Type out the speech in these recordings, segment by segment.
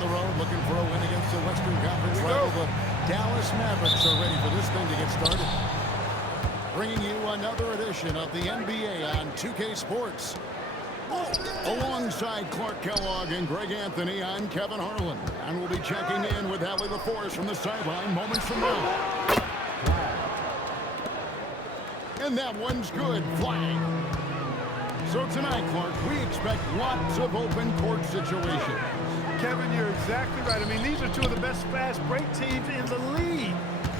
the road looking for a win against the Western Conference rival. The Dallas Mavericks are ready for this thing to get started. Bringing you another edition of the NBA on 2K Sports. Alongside Clark Kellogg and Greg Anthony, I'm Kevin Harlan. And we'll be checking in with Allie LaForce from the sideline moments from now. And that one's good. Flag. So tonight, Clark, we expect lots of open court situations. Kevin, you're exactly right. I mean, these are two of the best fast break teams in the league.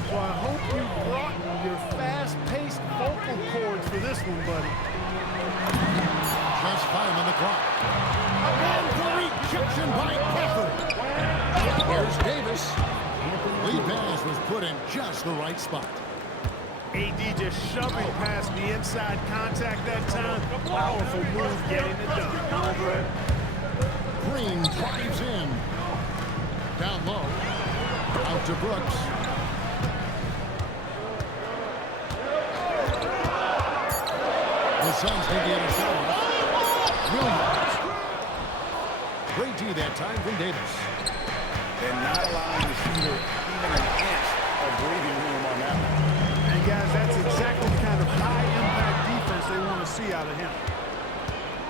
So I hope you brought your fast-paced vocal cords for this one, buddy. Just 5 on the clock. And the rejection by Crawford. Here's Davis. Lead pass was put in just the right spot. AD just shoving past the inside contact that time. Powerful move getting it done. Green drives in. Down low. Out to Brooks. The Suns need to get a shot off. Williams. Great D that time from Davis. And not allowing the shooter even an inch of breathing room on that one. And guys, that's exactly the kind of high-impact defense they want to see out of him.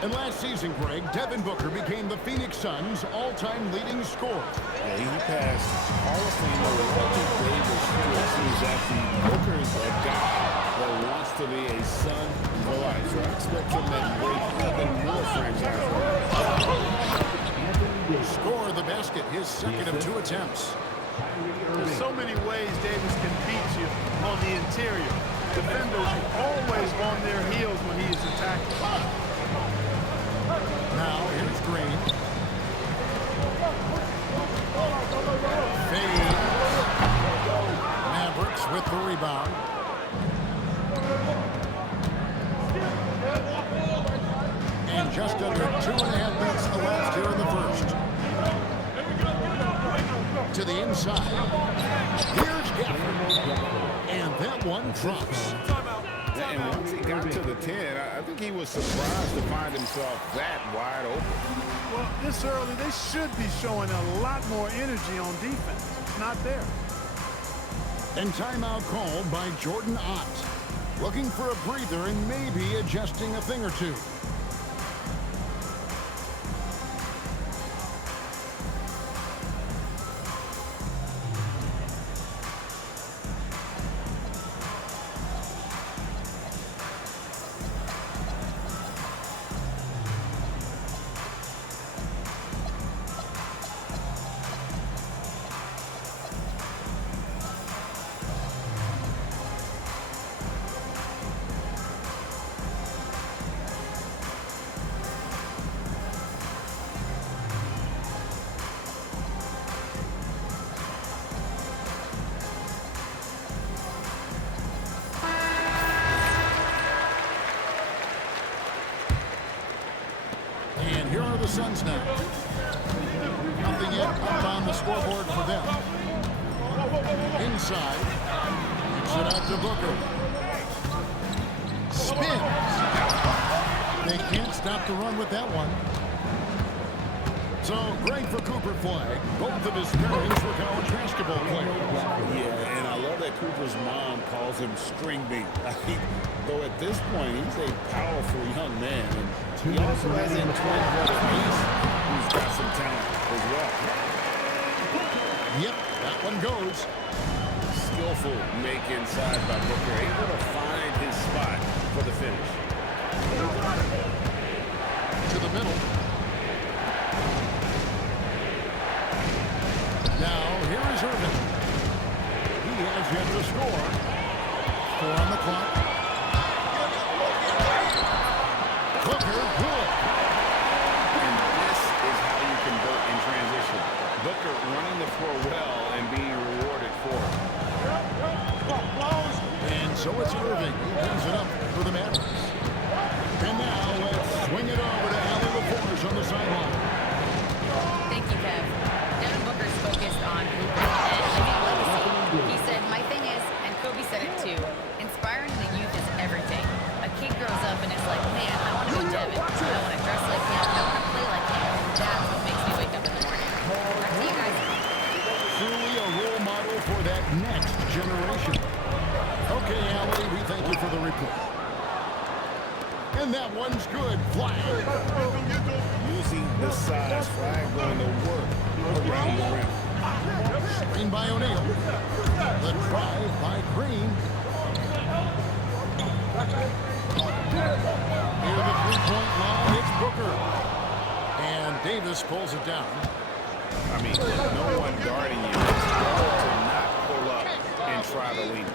And last season, Greg, Devin Booker became the Phoenix Suns' all-time leading scorer. Yeah, he passed Hall of Famer Walton Davis to accuse that Booker is a guy that wants to be a Sun for life. So I expect him to break even more franchise records. Score the basket, his second of 2 attempts. There's so many ways Davis can beat you on the interior. Defenders always on their heels when he is attacking. Now, here's Green. Fade. Mavericks with the rebound. And just under 2.5 minutes elapsed here in the first. To the inside. Here's Gafford. And that one drops. And once he got to the 10, I think he was surprised to find himself that wide open. Well, this early, they should be showing a lot more energy on defense. It's not there. And timeout called by Jordan Ott. Looking for a breather and maybe adjusting a thing or two. Here are the Suns now. Nothing yet up on the scoreboard for them. Inside. Gets it out to Booker. Spins. They can't stop the run with that one. So, great for Cooper Flag. Both of his parents were college basketball players. Yeah, and I love that Cooper's mom calls him String Bean. Though at this point, he's a powerful young man. And he also has a twin brother, Ace, who's got some talent as well. Yep, that one goes. Skillful make inside by Booker, able to find his spot for the finish. To the middle. Now, here is Irvin. He has yet to score. 4 on the clock. Booker, good. And this is how you convert in transition. Booker running the floor well and being rewarded for it. And so it's Irving who brings it up for the Mavericks. And now let's swing it over to Allie LaForce on the sideline. Thank you, Kev. Devin Booker's focused on hooping and leaving a legacy. He said, my thing is, and Kobe said it too, inspiring the youth is everything. A kid grows up and is like, man, I want to be Devin. I want to dress like him. I want to play like him. That's what makes me wake up in the morning. Our team report. And that one's good. Flag. Using the size flag going to work around the rim. Screen by O'Neal. The drive by Green. Near the three-point line, it's Booker. And Davis pulls it down. I mean, no one guarding you. It's hard to not pull up and try to lead.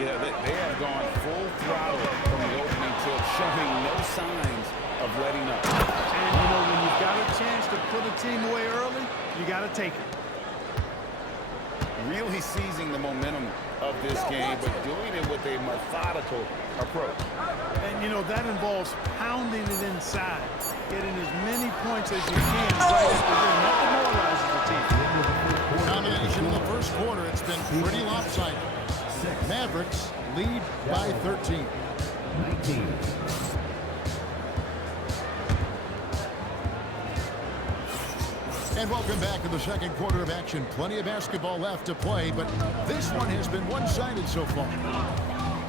Yeah, they are gone full throttle from the opening tip, showing no signs of letting up. And, you know, when you've got a chance to put a team away early, you got to take it. Really seizing the momentum of this game, but doing it with a methodical approach. And, you know, that involves pounding it inside, getting as many points as you can right at the rim. That demoralizes the team. Combination in the first quarter, it's been pretty lopsided. Mavericks lead by 13. 19. And welcome back to the second quarter of action. Plenty of basketball left to play, but this one has been one-sided so far.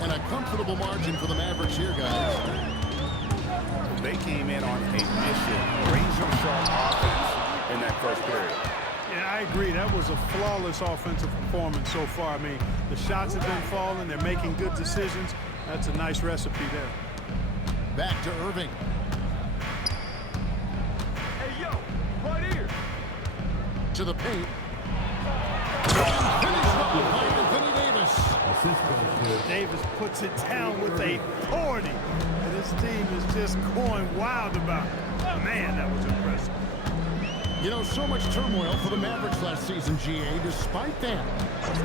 And a comfortable margin for the Mavericks here, guys. They came in on a mission, razor-sharp offense in that first period. Yeah, I agree. That was a flawless offensive performance so far. I mean, the shots have been falling. They're making good decisions. That's a nice recipe there. Back to Irving. Hey, yo, right here. To the paint. And finished off by Anthony Davis. Assist goes to Davis puts it down with a 40. And his team is just going wild about it. Man, that was impressive. You know, so much turmoil for the Mavericks last season, GA. Despite that,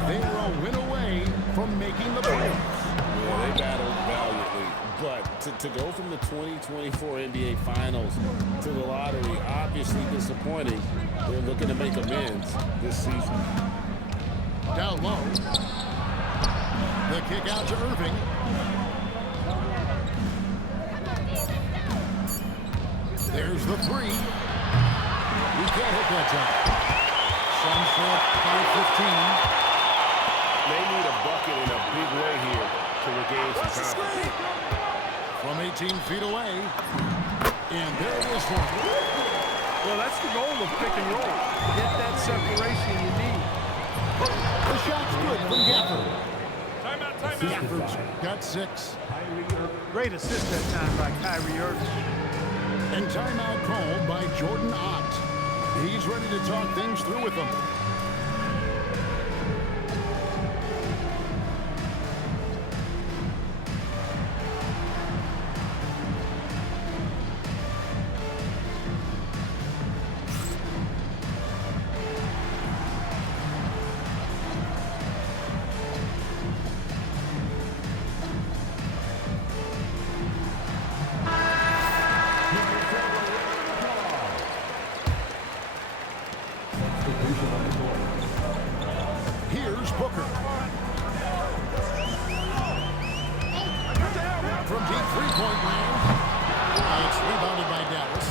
they were a win away from making the playoffs. Yeah, they battled valiantly. But to go from the 2024 NBA Finals to the lottery, obviously disappointing. They're looking to make amends this season. Down low. The kick out to Irving. There's the three. He can't hit that time. Suns for 5-15. They need a bucket in a big way here to regain some confidence. From 18 feet away. And there it is for him. Well, that's the goal of pick and roll. Get that separation you need. The shot's good from Gafford. Timeout. Gafford's got 6. Great assist that time by Kyrie Irving. And timeout called by Jordan Ott. He's ready to talk things through with them. Here's Booker. From deep three-point range. It's rebounded by Dallas.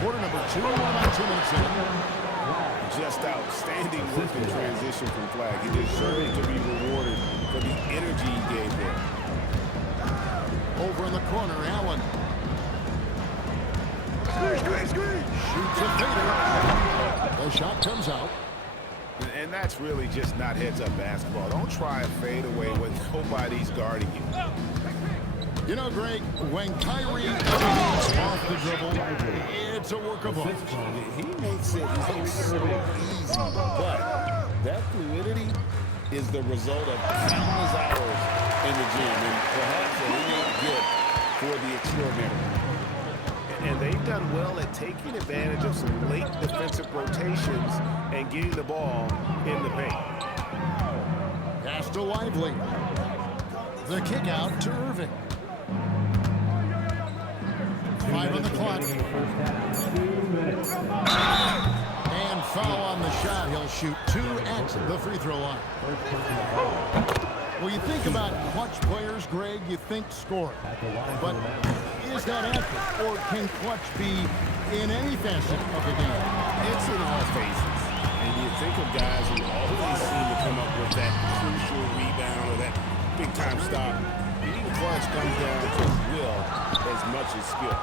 Quarter number 2, about 2 minutes in. Just outstanding work in transition from flag. He deserved to be rewarded for the energy he gave there. Over in the corner, Allen. Shoots a fader. The shot comes out. And that's really just not heads-up basketball. Don't try a fadeaway when nobody's guarding you. You know, Greg, when Kyrie is off the dribble, it's a work of art. He makes it look so easy, but that fluidity is the result of countless hours in the gym, and perhaps a real gift for the extraordinary. And they've done well at taking advantage of some late defensive rotations and getting the ball in the paint. Pass to Lively. The kick out to Irving. 5 on the clock. And foul on the shot. He'll shoot 2 at the free throw line. Well, you think about clutch players, Greg, you think scoring. But is that accurate, or can clutch be in any facet of the game? It's in all phases. And you think of guys who always seem to come up with that crucial rebound or that big-time stop. Being clutch comes down to will as much as skill.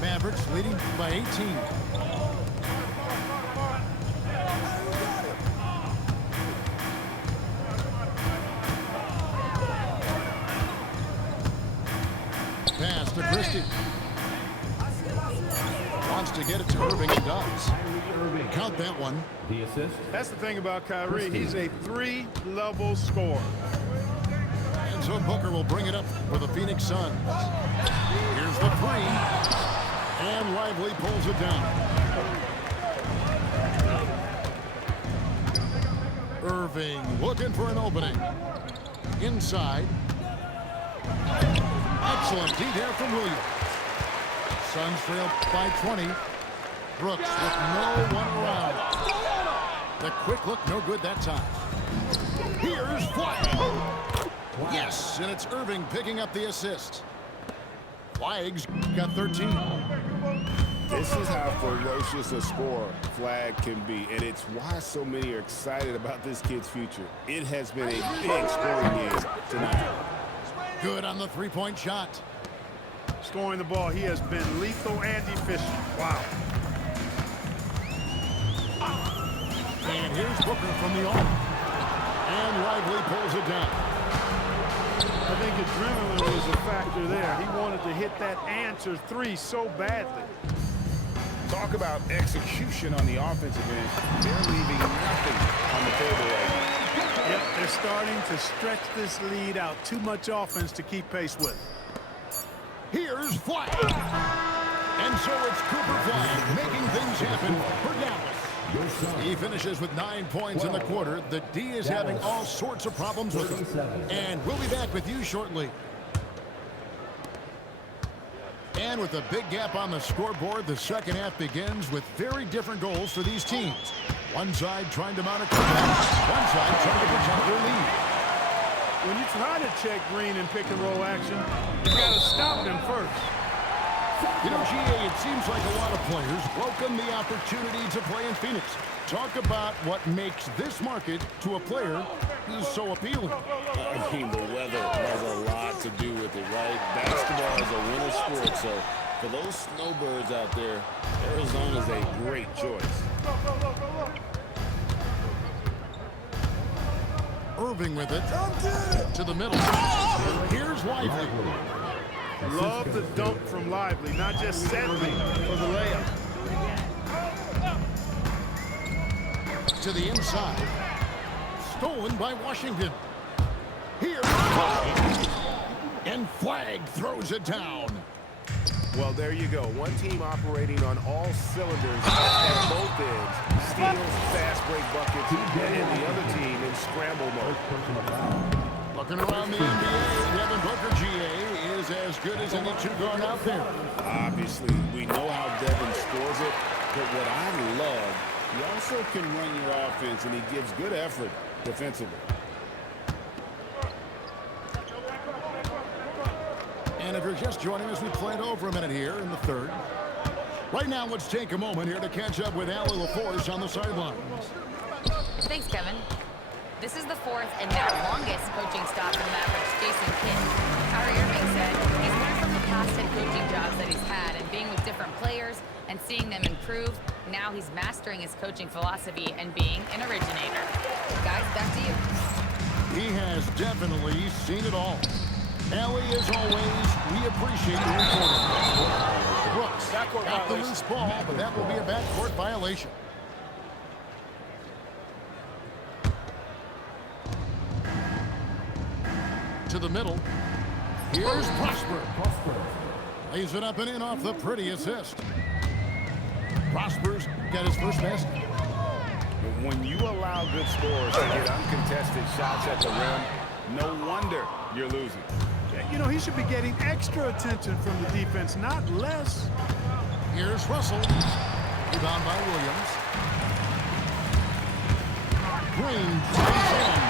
Mavericks leading by 18. Pass to Christie. Wants to get it to Irving and does. Count that one. The assist. That's the thing about Kyrie. He's a three-level scorer. And so Booker will bring it up for the Phoenix Suns. Here's the three. And Lively pulls it down. Irving looking for an opening. Inside. Excellent D there from Williams. Suns trail by 20. Brooks with no one around. The quick look, no good that time. Here's Flagg. Yes, and it's Irving picking up the assist. Flagg's got 13. This is how ferocious a scorer Flagg can be, and it's why so many are excited about this kid's future. It has been a big scoring game tonight. Good on the three-point shot. Scoring the ball, he has been lethal and efficient. Wow. And here's Booker from the arc. And Lively pulls it down. I think adrenaline was a factor there. He wanted to hit that answer three so badly. Talk about execution on the offensive end. They're leaving nothing on the table right now. Yep, they're starting to stretch this lead out. Too much offense to keep pace with. Here's Flagg. And so it's Cooper Flagg making things happen for Dallas. He finishes with 9 points in the quarter. The D is having all sorts of problems with him. And we'll be back with you shortly. And with a big gap on the scoreboard, the second half begins with very different goals for these teams. One side trying to mount a comeback, one side trying to protect their lead. When you try to check Green in pick-and-roll action, you got to stop him first. You know, GA, it seems like a lot of players welcome the opportunity to play in Phoenix. Talk about what makes this market to a player who's so appealing. I mean, the weather has a lot to do with it, right? Basketball is a winter sport, so for those snowbirds out there, Arizona's a great choice. Irving with it to the middle. Here's Lively. Love the dunk from Lively, not just settling for the layup. To the inside. Stolen by Washington. Here's Flagg. And Flagg throws it down. Well, there you go. One team operating on all cylinders at both ends. Steals, fast break buckets, and the other team in scramble mode. Looking around the NBA, Devin Booker, GA, is as good as any two-guard out there. Obviously, we know how Devin scores it, but what I love, he also can run your offense, and he gives good effort defensively. And if you're just joining us, we played over a minute here in the third. Right now, let's take a moment here to catch up with Allie LaForce on the sidelines. Thanks, Kevin. This is the fourth and now longest coaching stop for the Mavericks, Jason Kidd. Kyrie Irving said he's learned from the past head coaching jobs that he's had and being with different players and seeing them improve. Now he's mastering his coaching philosophy and being an originator. Guys, back to you. He has definitely seen it all. Allie, as always, we appreciate your reporting. Brooks got the loose ball, but that will be a backcourt violation. To the middle. Here's Prosper. Lays it up and in off the pretty assist. Prosper's got his first basket. When you allow good scorers to get uncontested shots at the rim, no wonder you're losing. You know, he should be getting extra attention from the defense, not less. Here's Russell. Rebound by Williams. Green drives in.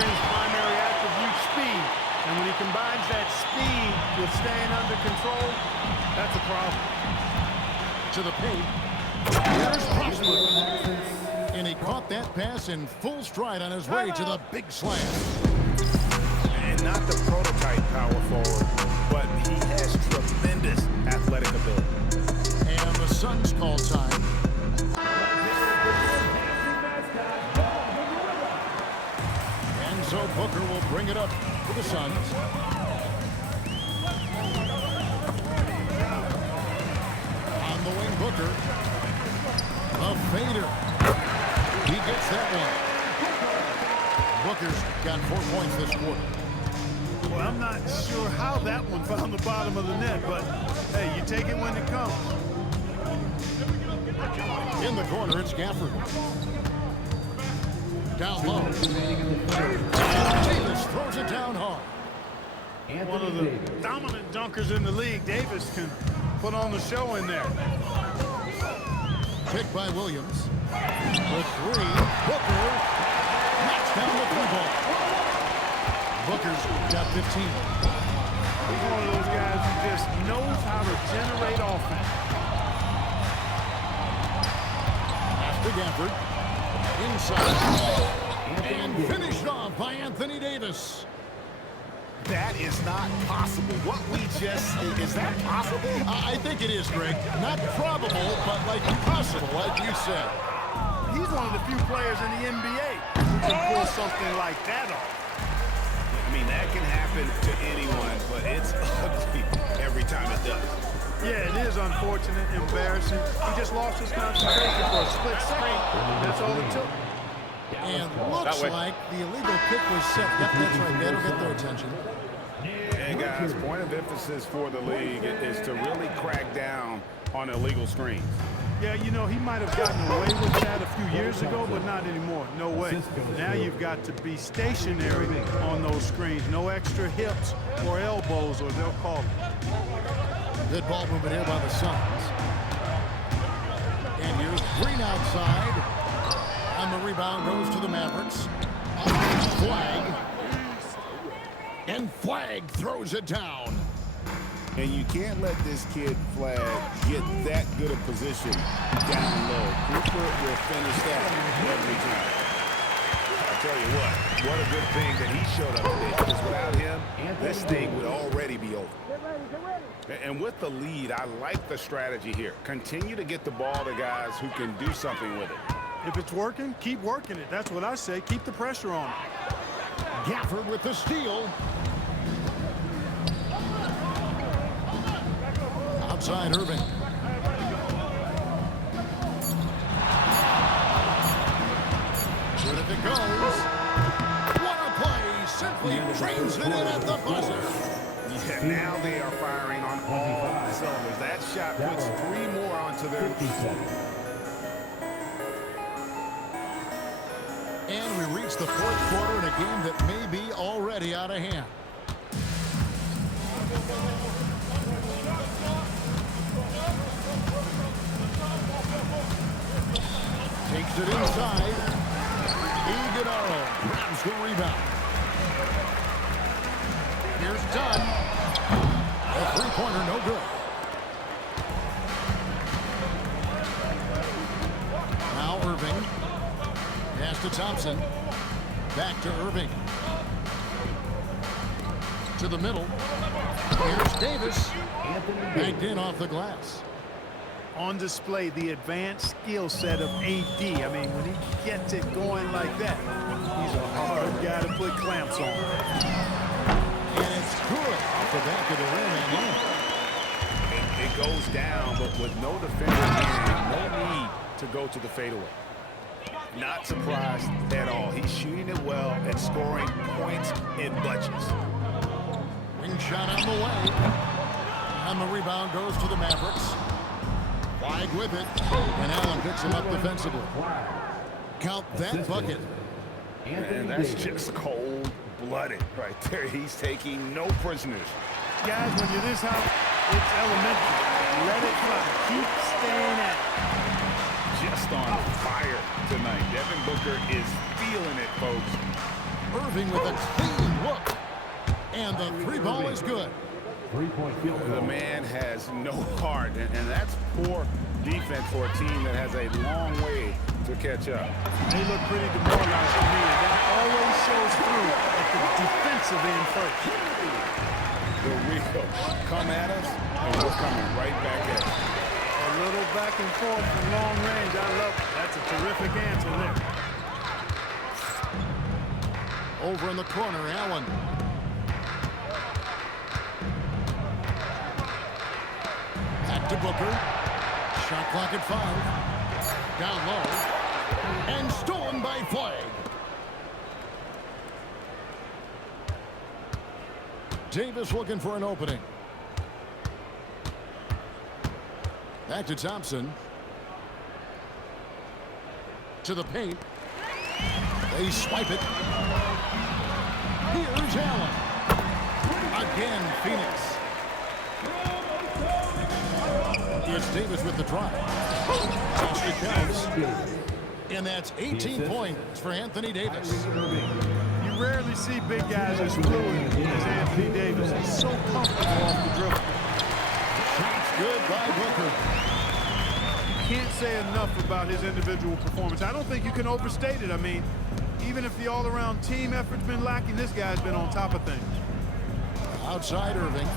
Green's primary attribute, speed. And when he combines that speed with staying under control, that's a problem. To the paint. Here's Prosper. And he caught that pass in full stride on his way to the big slam. And not the prototype power forward, but he has tremendous athletic ability. And the Suns call time. And so Booker will bring it up for the Suns. On the wing, Booker. A fader. He gets that one. Booker's got 4 points this quarter. Well, I'm not sure how that one found the bottom of the net, but hey, you take it when it comes. In the corner, it's Gafford. Down low. Davis throws it down hard. One of the dominant dunkers in the league. Davis can put on the show in there. Picked by Williams. The three. Booker knocks down the three ball. Booker's got 15. He's one of those guys who just knows how to generate offense. Pass to Gafford. Inside. And finished off by Anthony Davis. That is not possible. What we just, is that possible? I think it is, Greg. Not probable, but like possible, like you said. He's one of the few players in the NBA who can pull something like that off. I mean, that can happen to anyone, but it's ugly every time it does. Yeah, it is unfortunate, embarrassing. He just lost his concentration for a split second. That's all it took. And looks like the illegal kick was set. Yep, that's right. That'll get their attention. And guys, point of emphasis for the league is to really crack down on illegal screens. Yeah, you know, he might have gotten away with that a few years ago, but not anymore. No way. Now you've got to be stationary on those screens. No extra hips or elbows, or they'll call it. Good ball movement here by the Suns. And here's Green outside. And the rebound goes to the Mavericks. Flag. And Flag throws it down. And you can't let this kid Flag get that good a position down low. Cooper will finish that every time. I'll tell you what a good thing that he showed up today, because without him, this thing would already be over. And with the lead, I like the strategy here. Continue to get the ball to guys who can do something with it. If it's working, keep working it. That's what I say. Keep the pressure on it. Gafford with the steal. Outside Irving. Good if it goes. What a play. Simply trains it in at the buzzer. Yeah, now they are firing on all cylinders. That shot puts 3 more onto their team. And we reach the fourth quarter in a game that may be already out of hand. Takes it inside. Iguodala grabs the rebound. Here's Dunn. A three-pointer, no good. Now Irving. Pass to Thompson. Back to Irving. To the middle. Here's Davis. Banked in off the glass. On display, the advanced skill set of AD. I mean, when he gets it going like that, he's a hard guy to put clamps on. And it's good off the back of the rim and in. It goes down, but with no defender here, no need to go to the fadeaway. Not surprised at all. He's shooting it well and scoring points in bunches. Ring shot on the way. And the rebound goes to the Mavericks. Flag with it. And Allen picks him up defensively. Count that bucket. And that's just cold-blooded right there. He's taking no prisoners. Guys, when you're this hot, it's elementary. Let it fly. Keep staying at it. Just on fire tonight. Devin Booker is feeling it, folks. Irving with a clean look. And the three ball is good. Three-point field goal. The man has no heart, and that's poor defense for a team that has a long way to catch up. They look pretty demoralized to me, and that always shows through at the defensive end first. The Rico come at us, and we're coming right back at you. A little back and forth from long range. I love it. That's a terrific answer there. Over in the corner, Allen. Back to Booker. Shot clock at 5. Down low. And stolen by Flag. Davis looking for an opening. Back to Thompson. To the paint. They swipe it. Here's Allen. Again, Phoenix. It's Davis with the drive. Just it counts. And that's 18 points for Anthony Davis. You rarely see big guys as fluid as Anthony Davis. He's so comfortable off the dribble. Shots good by Booker. Can't say enough about his individual performance. I don't think you can overstate it. I mean, even if the all-around team effort's been lacking, this guy's been on top of things. Outside Irving.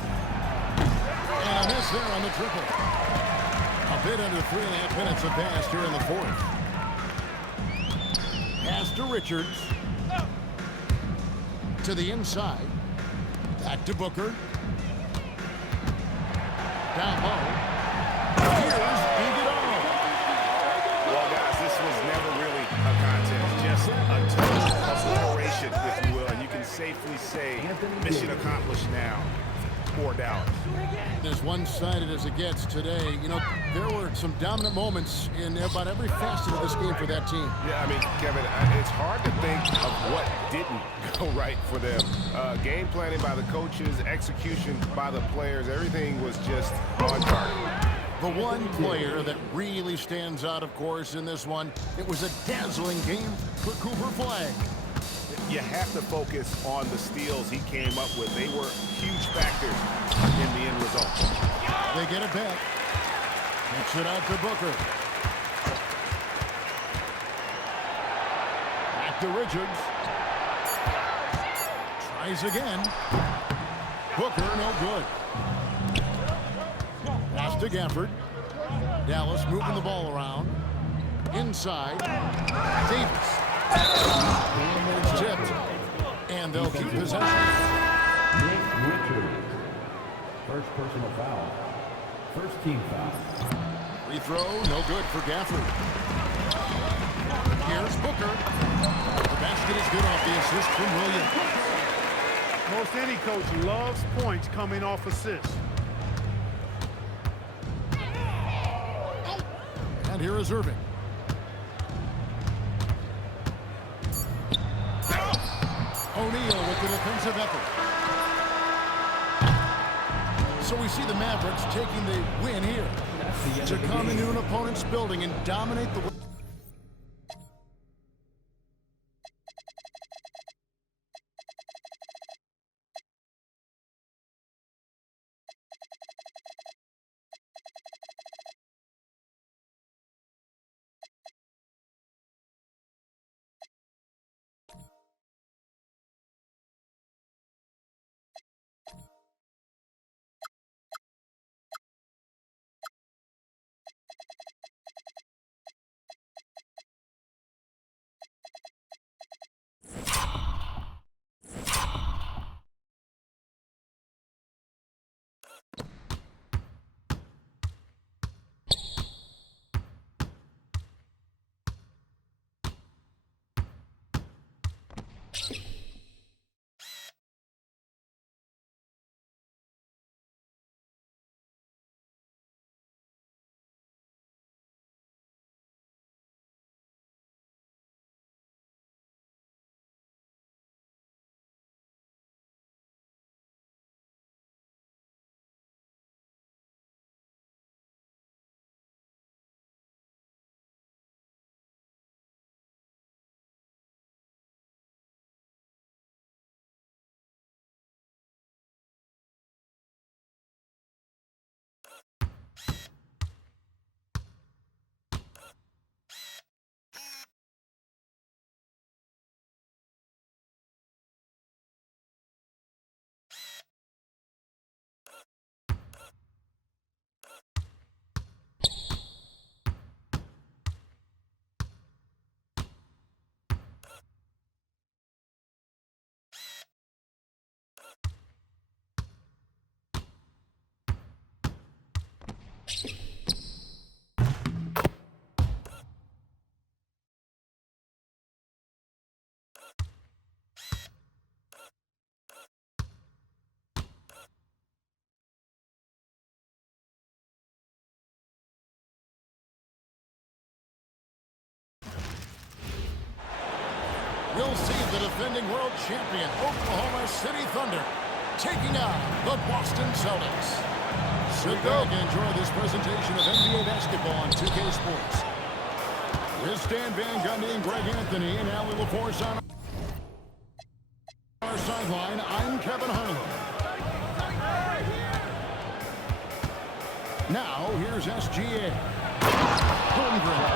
And a miss there on the triple. A bit under 3.5 minutes have passed here in the fourth. Pass to Richards. To the inside. Back to Booker. Down low. Here's Iguodala. Well, guys, this was never really a contest. Just a total obliteration, if you will. And you can safely say mission accomplished now for Dallas. As one-sided as it gets today, you know, there were some dominant moments in about every facet of this game for that team. Yeah, I mean, Kevin, it's hard to think of what didn't go right for them. Game planning by the coaches, execution by the players, everything was just on target. The one player that really stands out, of course, in this one, it was a dazzling game for Cooper Flag. You have to focus on the steals he came up with. They were huge factors in the end result. They get it back. Kicks it out to Booker. Back to Richards. Tries again. Booker, no good. Pass to Gafford. Dallas moving the ball around. Inside. Davis. It's tipped. And they'll keep possession. Richards. First personal foul. First team foul. Free throw, no good for Gafford. Here's Booker. The basket is good off the assist from Williams. Most any coach loves points coming off assists. And here is Irving. O'Neal with the defensive effort. So we see the Mavericks taking the win here to come into an opponent's building and dominate the we'll see the defending world champion Oklahoma City Thunder taking on the Boston Celtics. Sit back and enjoy this presentation of NBA basketball on 2K Sports. With Stan Van Gundy and Greg Anthony and Allie LaForce on our sideline, I'm Kevin Harlan. Now, here's SGA. Holmgren.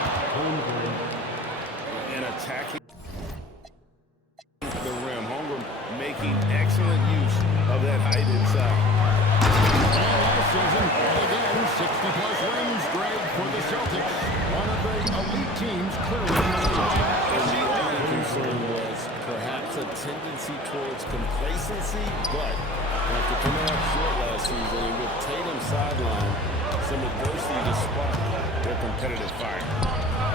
And attacking the rim. Holmgren making excellent use of that height inside. And last season, and again, 60-plus wins, Greg, for the Celtics. One of the elite teams clearly in the league. And the only concern was perhaps a tendency towards complacency, but after coming up short last season and with Tatum sideline, some adversity to spark their competitive fire.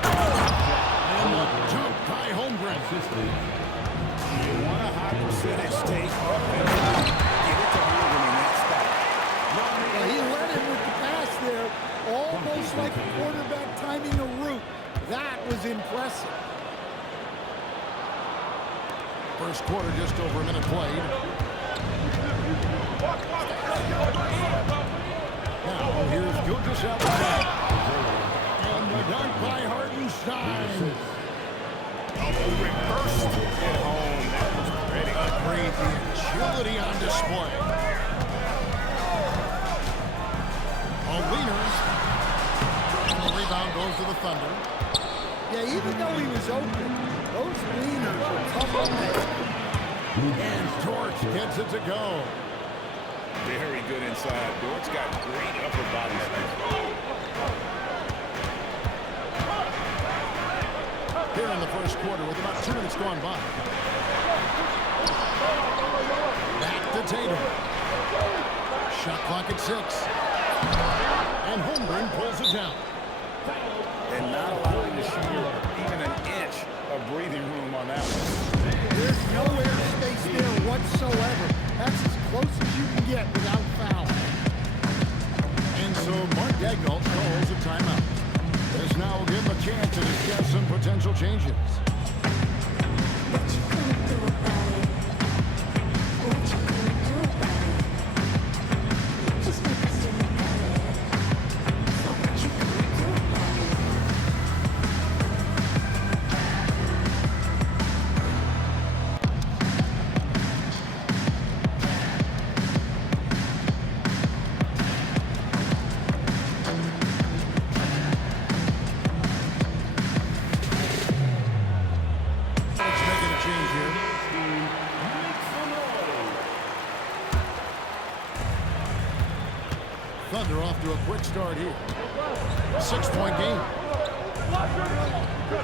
And the jump by Holmgren. You want a high percentage take up and get it to Holmgren in that spot. Well, he led him with the pass there, almost like a quarterback timing a route. That was impressive. First quarter, just over a minute played. Now, here's Gilgeous-Alexander. And the dunk by Hartenstein. Reversed at home. That was pretty. Agreed, the agility on display. Leaners. And the rebound goes to the Thunder. Yeah, even though he was open, those leaners were tough on that. And George gets it to go. Very good inside. Dort's got great upper body speed. Here in the first quarter with about 2 minutes gone by. Back to Tatum. Shot clock at 6. And Holmgren pulls it down. And not allowing the shooter even an inch of breathing room on that one. There's no airspace there whatsoever. That's as close as you can get without foul. And so Mark Daignault calls a timeout. This now will give him a chance to discuss some potential changes. Thunder off to a quick start here. 6-point game.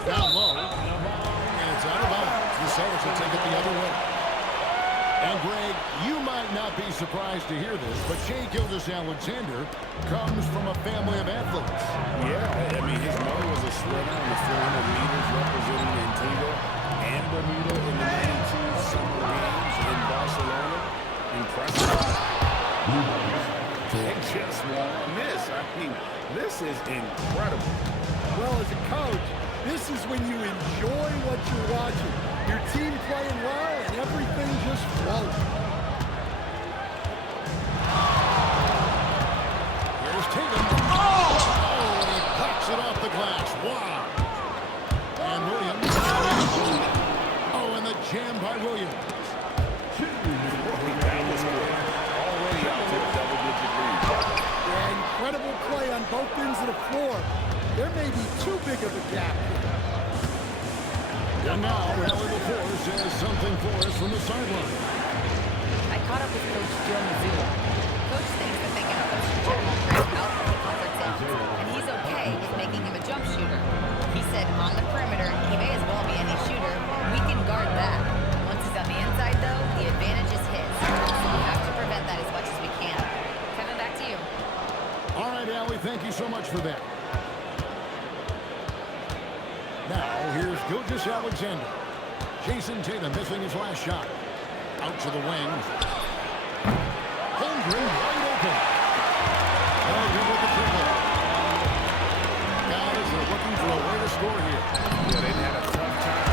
Down low. And it's out of bounds. The Celtics will take it the other way. And Greg, you might not be surprised to hear this, but Shai Gilgeous-Alexander comes from a family of athletes. Yeah, I mean, his mother was a sprinter in the 400 meters representing Antigua and Bermuda in the 92 Summer Games in Barcelona. Impressive. They just won't miss. I mean, this is incredible. Well, as a coach, this is when you enjoy what you're watching. Your team playing well and everything just flows. Here's Tatum. Oh, he pops it off the glass. Wow. And Williams. Oh, and the jam by Williams. That was good. Already out to a double-digit lead. Yeah, incredible play on both ends of the floor. There may be too big of a gap here. And now, Allie LaForce has something for us from the sideline. I caught up with Coach Joe Mazzulla. Coach thinks that they can push Jamal Grant out of the comfort zone, and he's okay with making him a jump shooter. He said on the perimeter, he may as well be any shooter. We can guard that. Once he's on the inside, though, the advantage is his. So we have to prevent that as much as we can. Kevin, back to you. All right, Allie, thank you so much for that. Now, here's Gilgeous-Alexander. Jason Tatum missing his last shot. Out to the wing. Holmgren wide open. Holmgren with the triple. Guys are looking for a way to score here. Yeah, they've had a tough time.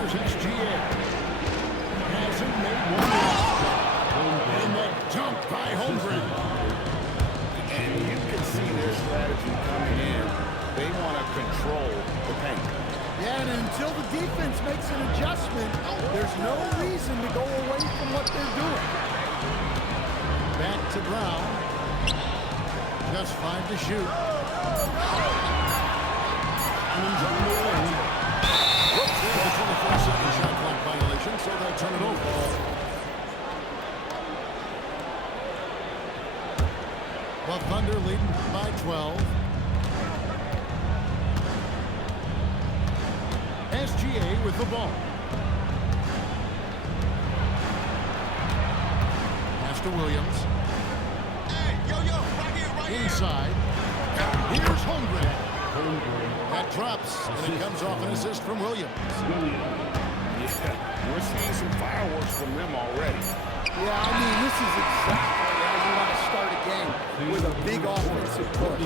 Here's SGA. Hasn't made one yet. And the dunk by Holmgren. And you can see their strategy coming in. They want to control the paint. Yeah, and until the defense makes an adjustment, there's no reason to go away from what they're doing. Back to Brown. Just 5 to shoot. He's on the way. Whoops, there's a 24-second shot clock violation, so they'll turn it over. The Thunder leading by 12. SGA with the ball. Pass to Williams. Hey, right here, right here. Inside. Here's Holmgren. That drops, and it comes off an assist from Williams. Yeah, we're seeing some fireworks from them already. Yeah, I mean, this is exactly how you want to start a game, with a big offensive push.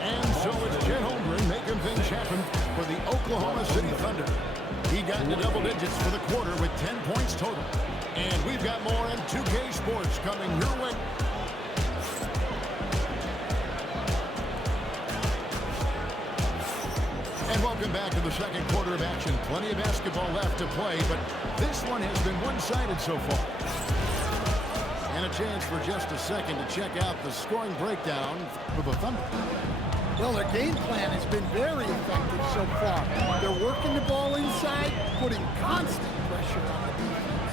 And so it's Chet Holmgren making things happen for the Oklahoma City Thunder. He got into double digits for the quarter with 10 points total. And we've got more on 2K Sports coming your way. And welcome back to the second quarter of action. Plenty of basketball left to play, but this one has been one-sided so far. And a chance for just a second to check out the scoring breakdown for the Thunder. Well, their game plan has been very effective so far. They're working the ball inside, putting constant pressure on the defense.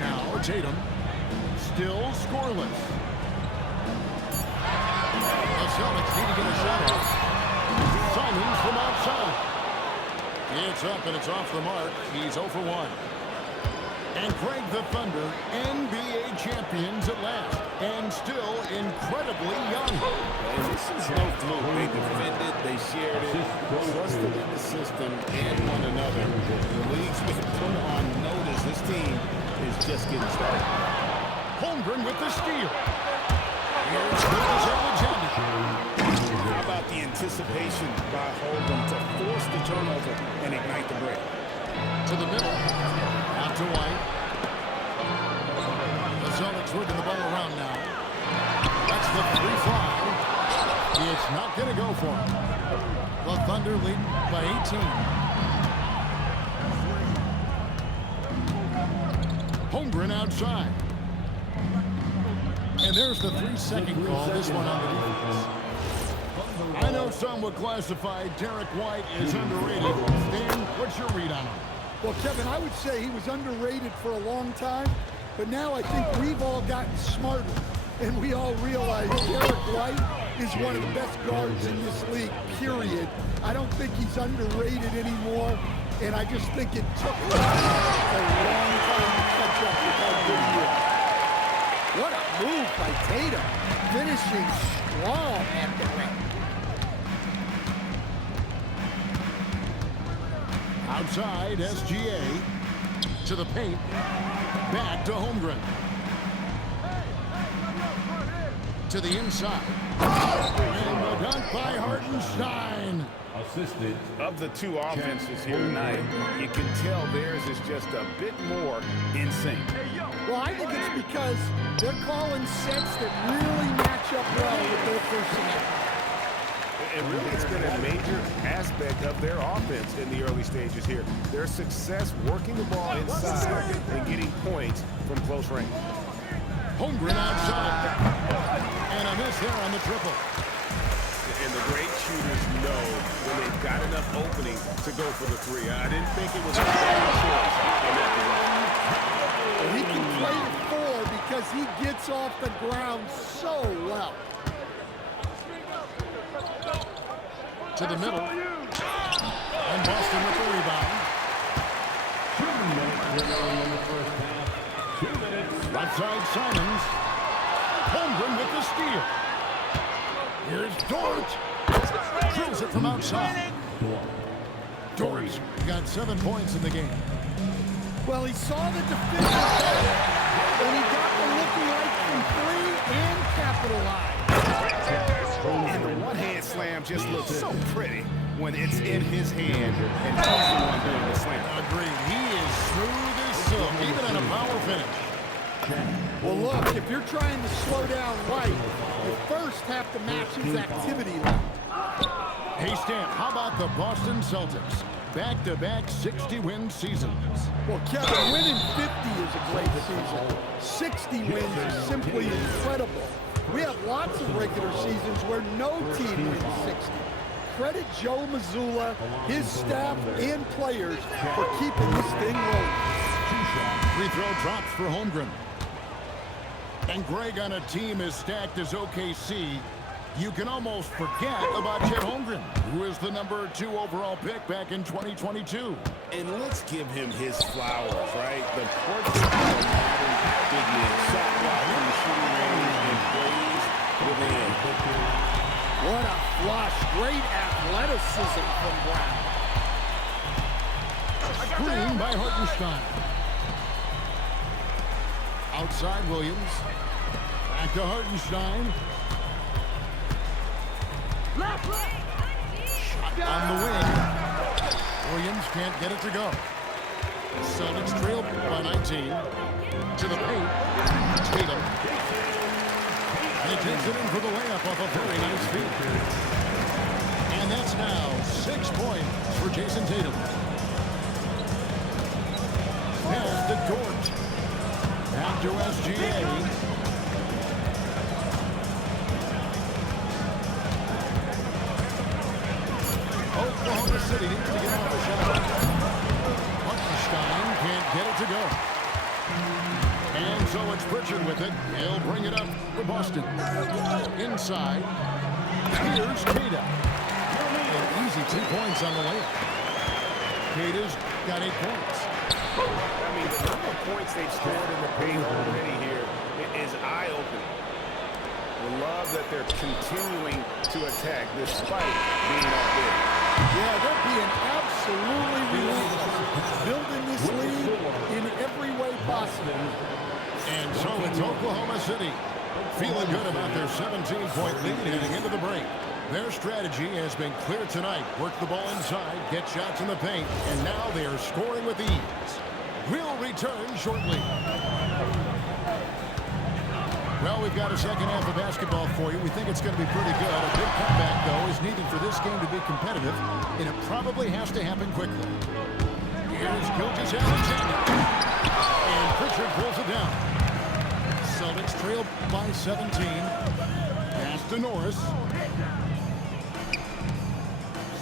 Now Tatum, still scoreless. The Celtics need to get a shot off. Simons from outside. It's up and it's off the mark. He's 0 for 1. And Craig, the Thunder, NBA champions at last, and still incredibly young. And this is no fluke. They defended, they shared it, trusted in the system and one another. The league's been put on notice. This team is just getting started. Holmgren with the steal. Here's Alexander. How about the anticipation by Holmgren to force the turnover and ignite the break? To the middle. Out to White. The Celtics working the ball around now. That's the 3-fly. It's not going to go for him. The Thunder leading by 18. Holmgren outside. And there's the 3-second call. This one on the defense. I know some would classify Derek White as underrated. Dan, what's your read on him? Well, Kevin, I would say he was underrated for a long time, but now I think we've all gotten smarter, and we all realize Derek White is one of the best guards in this league, period. I don't think he's underrated anymore, and I just think it took a long time to catch up with how good he is. What a move by Tatum, finishing strong at the rim. Outside, SGA to the paint. Back to Holmgren. To the inside. And the dunk by Hartenstein. Assisted. Of the two offenses here tonight, you can tell theirs is just a bit more in sync. Well, I think it's because they're calling sets that really match up well with their personnel. And really, it's been a major aspect of their offense in the early stages here. Their success working the ball inside and getting points from close range. Holmgren outside. And a miss there on the triple. And the great shooters know when they've got enough opening to go for the three. I didn't think it was a bad choice in that direction. Well, he can play the 4 because he gets off the ground so well. To the middle. And Boston with the rebound. 2 minutes remaining in the first half. 2 minutes. Left side, Simons. Holmgren with the steal. Here's Dort. Drills it from outside. Dort got 7 points in the game. Well, he saw the defender better, and he got the looking right from 3 and capitalized. And the one-hand slam just looks so pretty when it's in his hand and he's the one doing the slam. Agreed. He is smooth as silk, even in a power finish. Well, look, if you're trying to slow down White, you first have to match his activity level. Hey, Stan, how about the Boston Celtics? Back-to-back 60-win seasons. Well, Kevin, winning 50 is a great season. 60 wins is simply incredible. We have lots of regular seasons where no team wins 60. Credit Joe Mazzulla, his staff, and players for keeping this thing rolling. Free throw drops for Holmgren. And Greg, on a team as stacked as OKC, you can almost forget about Chet Holmgren, who is the #2 overall pick back in 2022. And let's give him his flowers, right? The portrait of a modern big man. Shot block from the shooting range and plays within. What a flush. Great athleticism from Brown. Screen by Hartenstein. Outside Williams. Back to Hartenstein. Shot on the wing. Williams can't get it to go. Celtics trail by 19. To the paint. Tatum. And he takes it in for the layup off a very nice feed. And that's now 6 points for Jason Tatum. Pass to Dort. Back to SGA. Oklahoma City needs to get off the shot. Hartenstein can't get it to go. And so it's Pritchard with it. He'll bring it up for Boston. Inside. Here's Kada. An easy 2 points on the layup. Kada's got 8 points. I mean, the number of points they've scored in the paint already here is eye-opening. We love that they're continuing to attack despite being up there. Yeah, they're being absolutely relentless, building this lead in every way possible. And so it's Oklahoma City feeling good about their 17-point lead heading into the break. Their strategy has been clear tonight. Work the ball inside, get shots in the paint, and now they are scoring with ease. We'll return shortly. Well, we've got a second half of basketball for you. We think it's going to be pretty good. A big comeback, though, is needed for this game to be competitive, and it probably has to happen quickly. Here's Gilgeous-Alexander. And Pritchard pulls it down. Celtics trail by 17. Pass to Norris.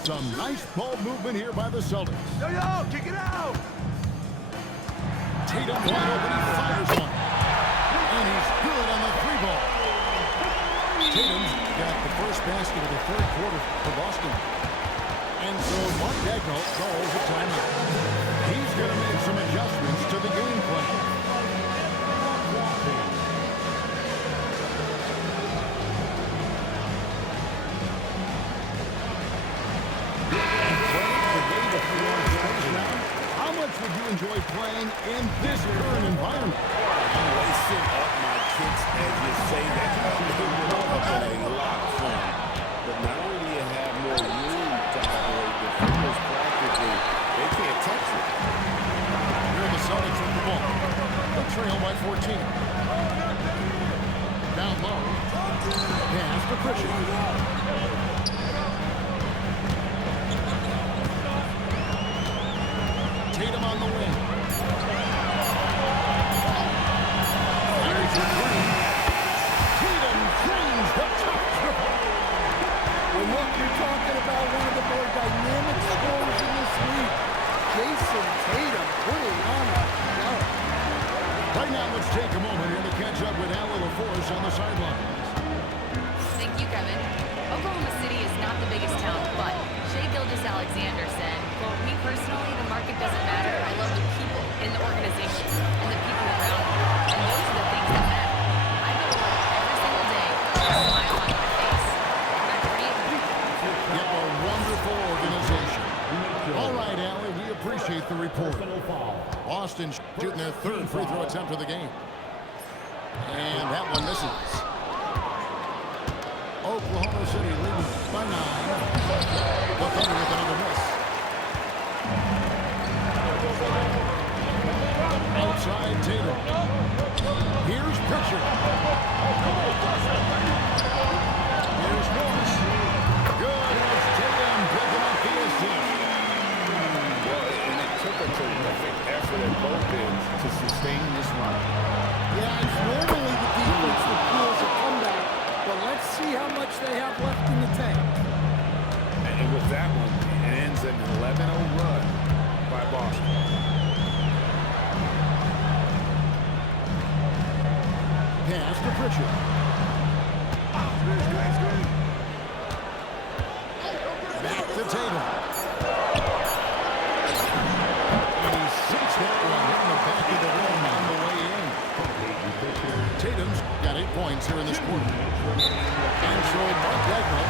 Some nice ball movement here by the Celtics. Yo, kick it out! Tatum wide open, he fires one. And he's good on the 3-ball. Tatum's got the first basket of the third quarter for Boston. And so Mark Daigneault calls a timeout. He's going to make some adjustments to the game plan. How much would you enjoy playing in this current environment? I'm wasting up my kicks as you say that. Having a lot of fun. But not only do you have more room to operate, the fielders practically, they can't touch it. Here are the Celtics with the ball. They trail by 14. Down low. Pass to Pritchard. Tatum on the wing. Fires for three. Tatum drains the top triple. Well, look, you're talking about one of the more dynamic scorers in this league. Jason Tatum putting on a show. Right now, let's take a moment here to catch up with Al LaForce on the sidelines. Thank you, Kevin. Oklahoma City is not the biggest town, but Shai Gilgeous-Alexander said, quote, "Me personally, the market doesn't matter. I love the people in the organization and the people around me. And those are the things that matter. I go to work every single day with a smile on my face. I'm pretty Yep, a wonderful organization. All right, Allie, we appreciate the report. Boston shooting their third free throw attempt of the game. And that one misses. Oklahoma City leading by 9. The Thunder with another miss. Outside Tatum. Here's Pritchard. Here's Morris. Good as Tatum picking up the assist. And it took a terrific effort at both ends to sustain this run. Yeah, it's normally the defense that fuels a comeback, but let's see how much they have left in the tank. And with that one, it ends an 11-0 run by Boston. Pass to Pritchard. Back to Tatum. And he sinks that one in the back of the rim on the way in. Tatum's got 8 points here in this quarter. And so Mark Wagner.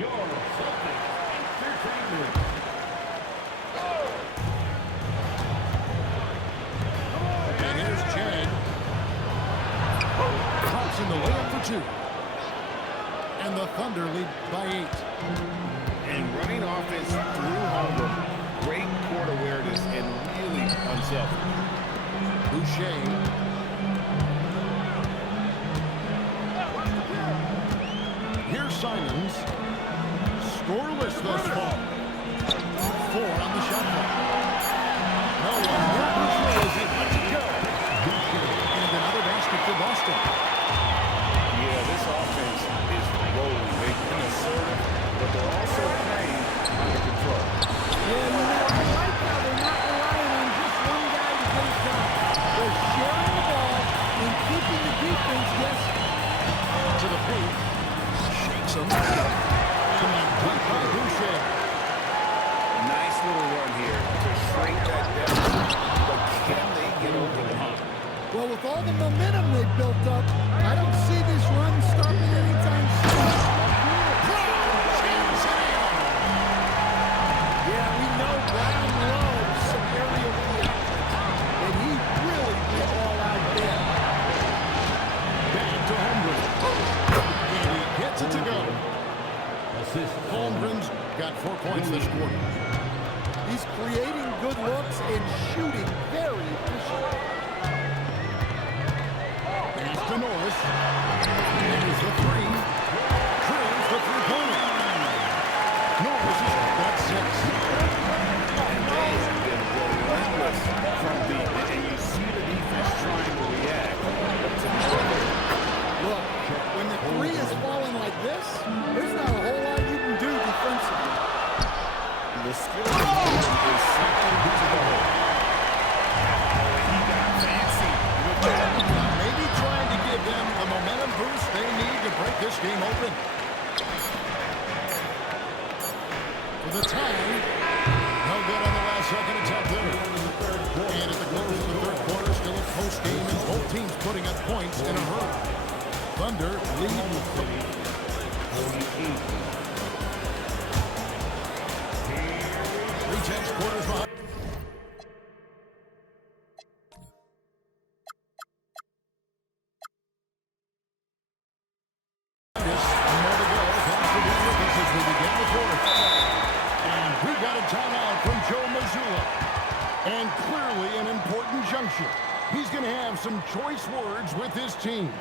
Your Celtics Entertainment. And here's Chad. In the layup for 2. And the Thunder lead by 8. And running offense through Holmgren. Great court awareness and really unselfish. Boucher. Here's Simons. Scoreless thus far. 4 on the shot clock. No one near Boucher as he lets it go. And another basket for Boston. Yeah, this offense is rolling. They've been assertive, but they're also playing under control. Yeah, I like how they're not relying on just one guy to get it done. They're sharing the ball and keeping the defense, yes. To the paint. Shakes him. And then put by Boucher. Nice little run here to shrink that deficit, but can they get over the hump? Well, with all the momentum they've built up, I don't see this run stopping anytime soon. Yeah, we know Brown loves some aerial reactions, and he really went all out there. Back to Holmgren. And he gets it to go. Holmgren's got 4 points this quarter. He's creating good looks and shooting very efficient. Pass to Norris. There's the 3. Drills the 3-pointer. Norris has got 6. And they have been relentless from deep, and you see the defense trying to react. Look, when the 3 is falling like this, there's not a whole lot you can do defensively. The skill is something to behold. He got fancy with that. Maybe trying to give them the momentum boost they need to break this game open. For the tie, no good on the last second attempt there. And at the close of the third quarter, still a close game, and both teams putting up points in a hurry. Thunder lead with 3/10 quarters behind. And clearly an important juncture. He's going to have some choice words with his team.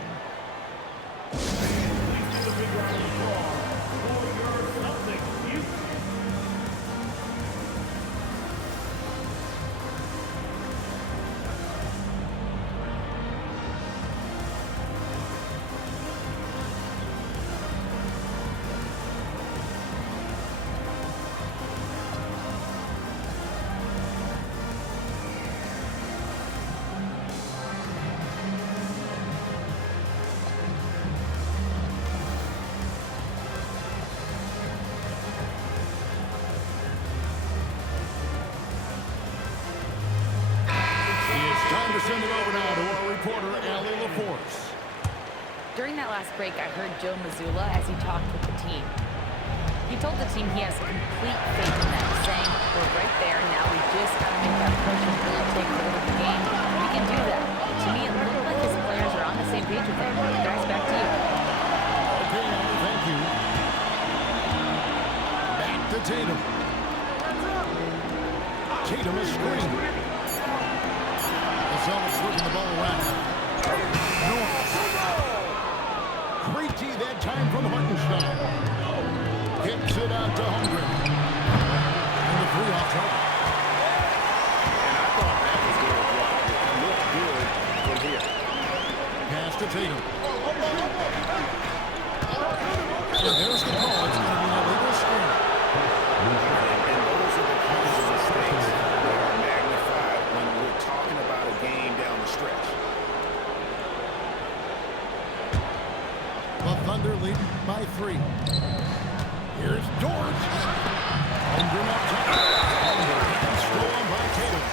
Send it over now to our reporter, Allie LaForce. During that last break, I heard Joe Mazzulla as he talked with the team. He told the team he has complete faith in them, saying, "We're right there now. We just got to make that push and really take hold of the game. We can do that." To me, it looked like his players are on the same page with him. Guys, back to you. Okay, Tatum. Tatum is screen. The Celtics working the ball around. North. Great D that time from Hartenstein. Kicks it out to Holmgren. And the three off target. And I thought that was good as well. It looked good from here. Pass to Tatum. And there's the call. It's going to be a legal screen. And those are the kinds of mistakes that are magnified when we're talking about a game down the stretch. The Thunder lead by 3. Here's George. Holmgren up top. Stolen by Tatum.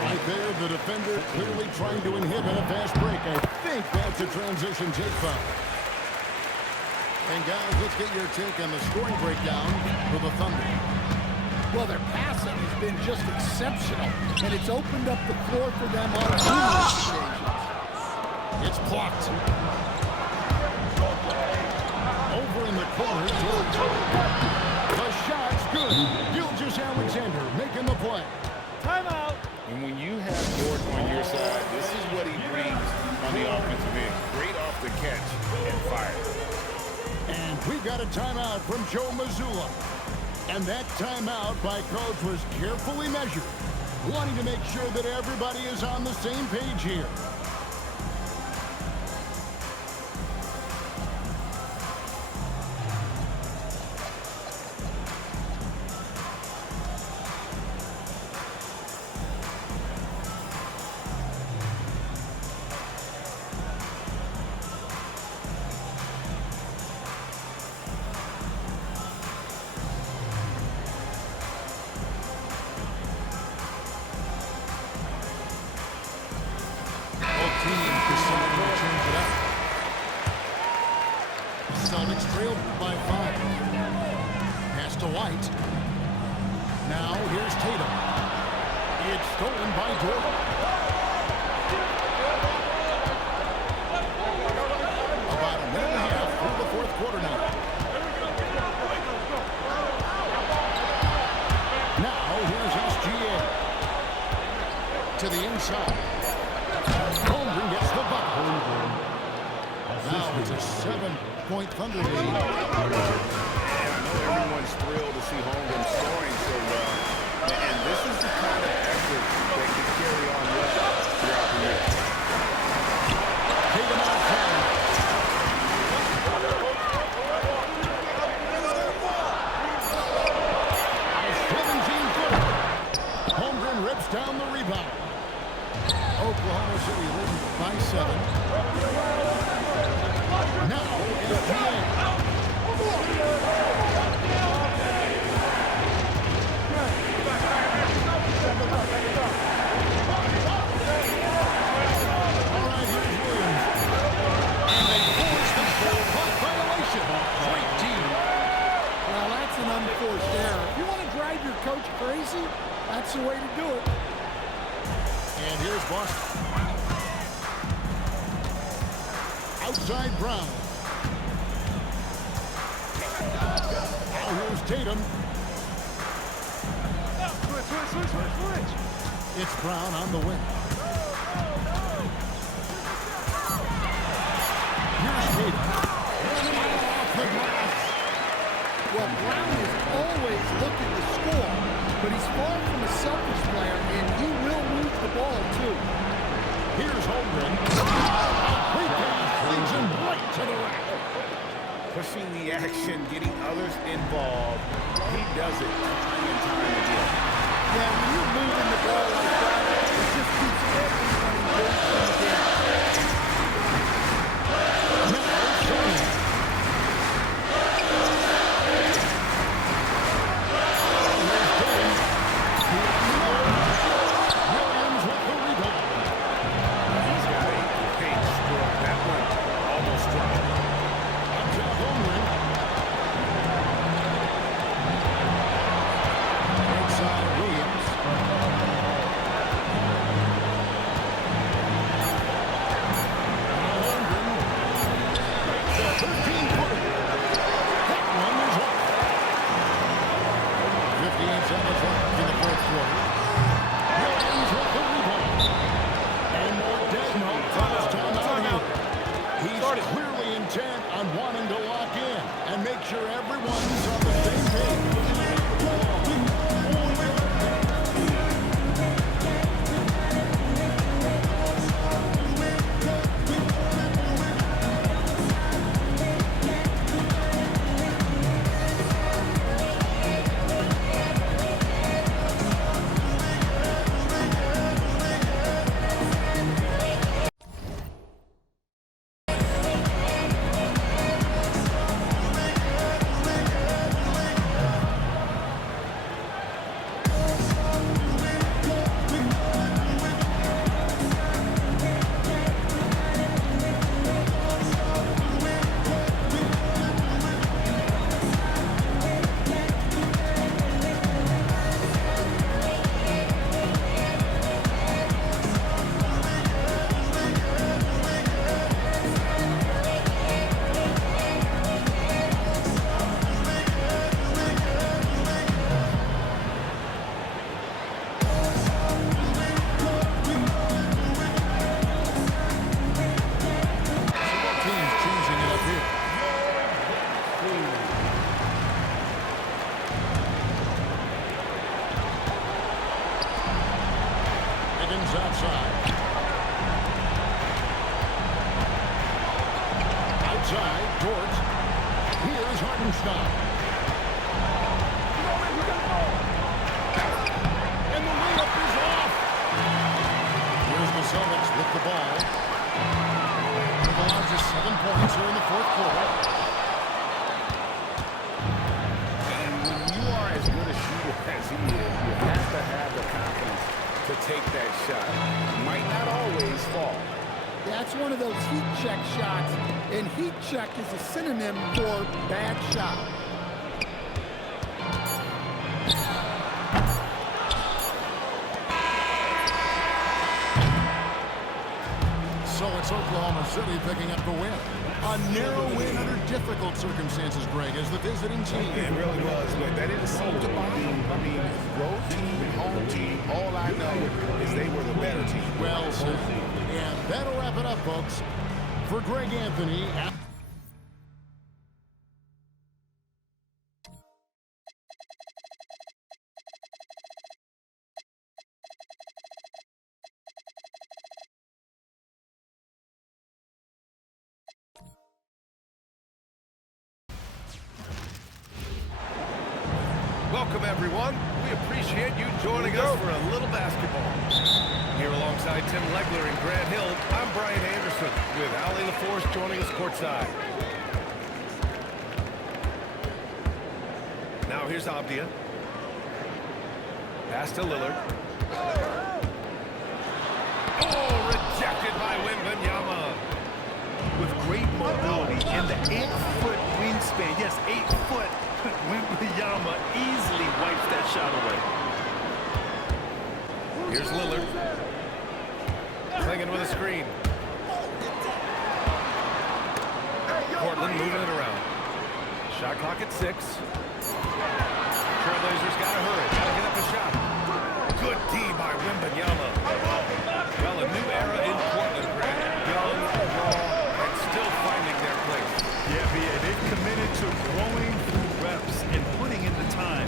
Right there, the defender clearly trying to inhibit a fast break. I think that's a transition take foul. And guys, let's get your take on the scoring breakdown for the Thunder. Well, their passing has been just exceptional, and it's opened up the floor for them on numerous occasions. It's blocked. Over in the corner, George. The shot's good. Gilgeous-Alexander making the play. Timeout. And when you have Jordan on your side, this is what he brings on the offensive end. Great off the catch and fire. And we've got a timeout from Joe Mazzulla. And that timeout by Coach was carefully measured, wanting to make sure that everybody is on the same page here. Celtics trailed by 5. Pass to White. Now here's Tatum. It's stolen by Jordan. About a minute and a half through the fourth quarter now. Now here's SGA. To the inside. Holmgren gets the buck. Now it's a 7-point Thunder lead. And I know everyone's thrilled to see Holmgren scoring so well. And this is the kind of effort that can carry on with us throughout the year. Tatum out front. A 17-footer. Holmgren rips down the rebound. Oklahoma City leading by 7. Now it's GA. All right, here's Williams. And they force the shot clock violation. Great team. Well, that's an unforced error. If you want to drive your coach crazy, that's the way to do it. And here's Boston. Outside Brown. Now here's Tatum. Switch. It's Brown on the wing. Here's Tatum. Off the glass. Well, Brown is always looking to score, but he's far from a selfish player, and he will move the ball, too. Here's Holmgren. Quick pass leads him right to the rack. Pushing the action, getting others involved. He does it time and time again. Yeah, when you're moving the ball like that, it just keeps everyone engaged in the game. Now, Shaq. Williams with the rebound. He's got a great score. That one almost dropped. Up to Holmgren. side. Outside, Dort. Here's Hartenstein. And the layup is off. Here's the Celtics with the ball. They've allowed just 7 points here in the fourth quarter. And when you are as good a shooter as he is, you have to have the confidence to take that shot. Might not always fall. That's one of those heat check shots, and heat check is a synonym for bad shot. So it's Oklahoma City picking up the win. A narrow win under difficult circumstances, Greg, as the visiting team. It really was, but that didn't seem to bother them. I mean, road team, home team, all I know is they were the better team. Well said. And that'll wrap it up, folks. For Greg Anthony. Welcome, everyone. We appreciate you joining us for a little basketball. Here alongside Tim Legler and Grant Hill, I'm Brian Anderson with Allie LaForce joining us courtside. Now here's Abdia. Pass to Lillard. Oh, rejected by Wembanyama. With great mobility and the 8-foot wingspan, yes, 8 foot, Wembanyama easily wipes that shot away. Here's Lillard. Clinging with a screen. Portland moving it around. Shot clock at 6. Trailblazers gotta hurry. Gotta get up a shot. Good D by Wembanyama. Well, a new era in Portland, Grant. Young, raw, and still finding their place. Yeah, B.A., they've committed to growing through reps and putting in the time.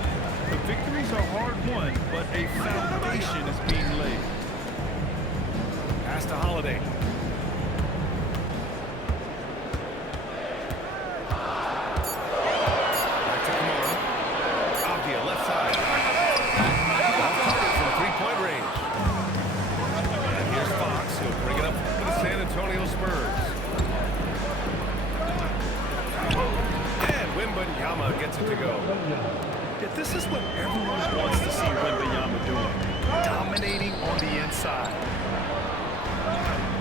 The victories are hard won, but a foundation is being laid. Pass to Holiday. Back to Kamara. Abdia, left side. Off target from three-point range. And here's Fox. He'll bring it up for the San Antonio Spurs. And Wembanyama gets it to go. Yeah, this is what everyone wants to see Wembanyama doing. Dominating on the inside.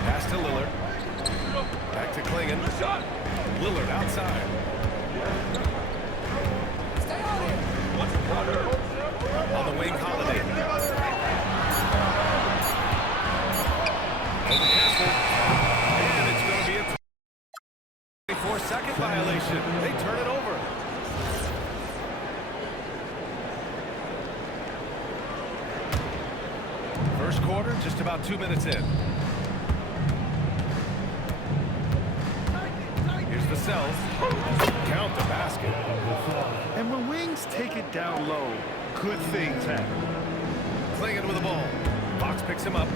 Pass to Lillard. Back to Klingon. Lillard outside. On the wing, Holiday. Over Kessler. And it's going to be a 24-second violation. They turn it over. First quarter, just about 2 minutes in. Here's the Cells. Count the basket. And when wings take it down low, good things happen. Clinging with the ball. Fox picks him up.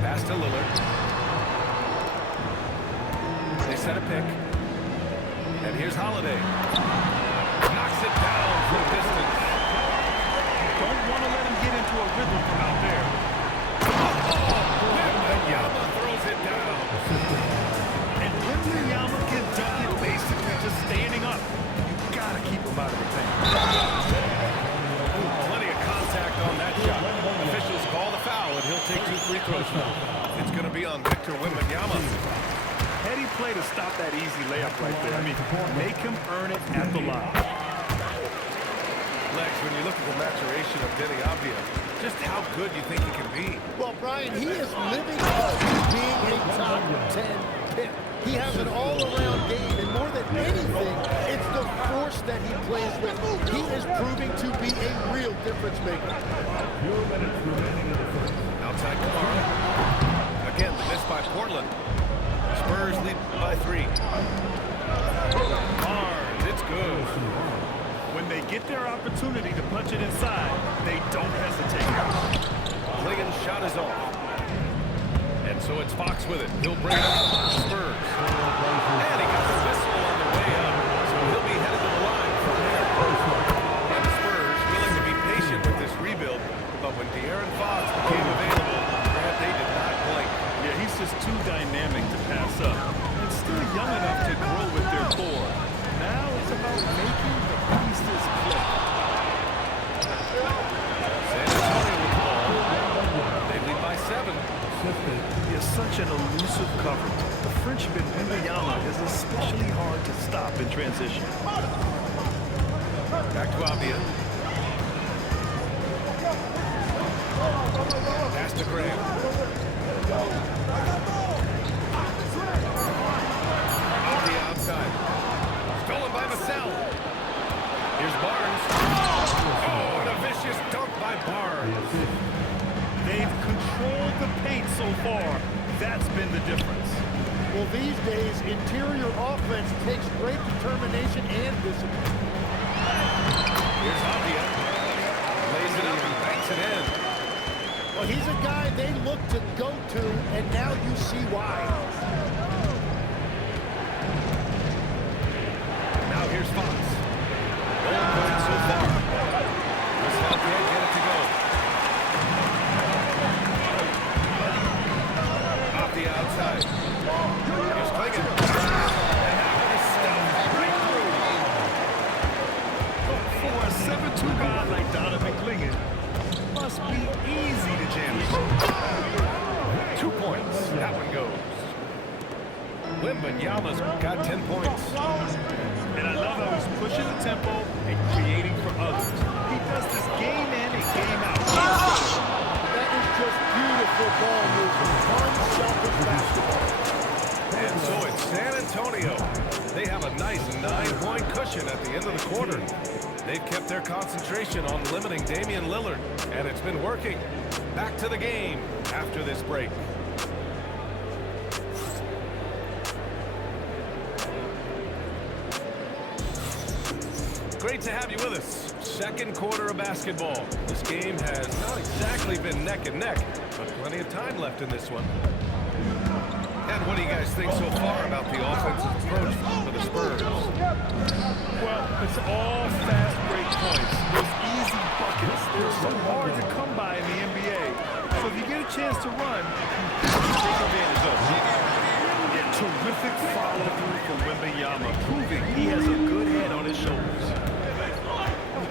Pass to Lillard. They set a pick. And here's Holiday. Knocks it down from distance. Don't want to let him get into a rhythm from out there. Wembanyama throws it down. And Wembanyama can dunk it basically just standing up. You got to keep him out of the paint. Plenty of contact on that shot. Officials call the foul, and he'll take 2 free throws now. It's going to be on Victor Wembanyama. Heady play to stop that easy layup right there. I mean, make him earn it at the line. Lex, when you look at the maturation of Denny Abdia, just how good you think he can be. Well, Brian, he is living up to being a top 10 pick. He has an all-around game, and more than anything, it's the force that he plays with. He is proving to be a real difference maker. Outside Kamara. Again, the miss by Portland. Spurs lead by 3. Barnes, it's good. When they get their opportunity to punch it inside, they don't hesitate. Klingon shot is off. And so it's Fox with it. He'll bring it up for the Spurs. And he got the whistle on the way up. So he'll be headed to the line from there. And the Spurs willing to be patient with this rebuild. But when De'Aaron Fox became available, they did not blink. Yeah, he's just too dynamic to pass up. And still young enough to grow with their core. Now it's about making the pieces click. San Antonio with the ball. They lead by 7. He has such an elusive coverage. The Frenchman Wembanyama is especially hard to stop in transition. Back to Avdia. Pass to Graham. Off the outside. Stolen by Vassell. Here's Barnes. Oh, and a vicious dunk by Barnes. They've controlled the paint so far. That's been the difference. Well, these days, interior offense takes great determination and discipline. Here's Avdia. Lays it up and banks it in. Well, he's a guy they look to go to, and now you see why. Now here's Fox. Goal point so far. Vassell can't get it to go. Off the outside. Here's Clingan. And now with a step right through. For a 7'2" guy like Donovan Clingan, must be easy to jam it. 2 points. That one goes. Wembanyama's got 10 points. And I love how he's pushing the tempo and creating for others. He does this game in and game out. That is just beautiful ball movement. Unselfish basketball. And so it's San Antonio. They have a nice 9-point cushion at the end of the quarter. They've kept their concentration on limiting Damian Lillard, and it's been working. Back to the game after this break. Great to have you with us. Second quarter of basketball. This game has not exactly been neck and neck, but plenty of time left in this one. And what do you guys think so far about the offensive approach for the Spurs? Well, it's all fast break points. Those easy buckets. They're so hard to come by in the NBA. So if you get a chance to run, take advantage of it. A terrific follow-through from Wembanyama, proving he has a good head on his shoulders.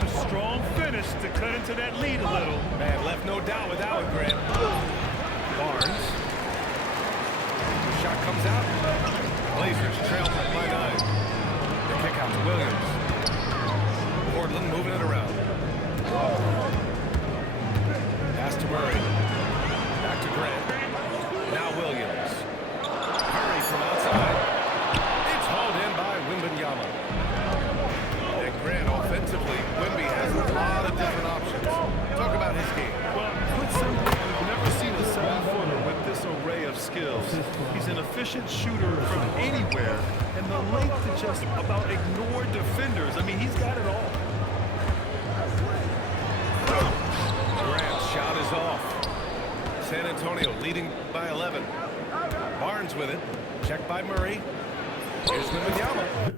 A strong finish to cut into that lead a little. Man, left no doubt with that one, Grant. Barnes. Shot comes out. Blazers trail by 9. The kick out to Williams. Portland moving it around. Pass to Murray. Back to Grant. Now Williams. Murray from outside. It's hauled in by Wembanyama. And Grant offensively, Wemby has a lot of different options. Talk about his game. Well, put simply, we've never seen a 7-footer with this array of skills. He's an efficient shooter from anywhere, and the length to just about ignore defenders. I mean, he's got it all. Grant's shot is off. San Antonio leading by 11. Barnes with it. Checked by Murray. Here's Wembanyama.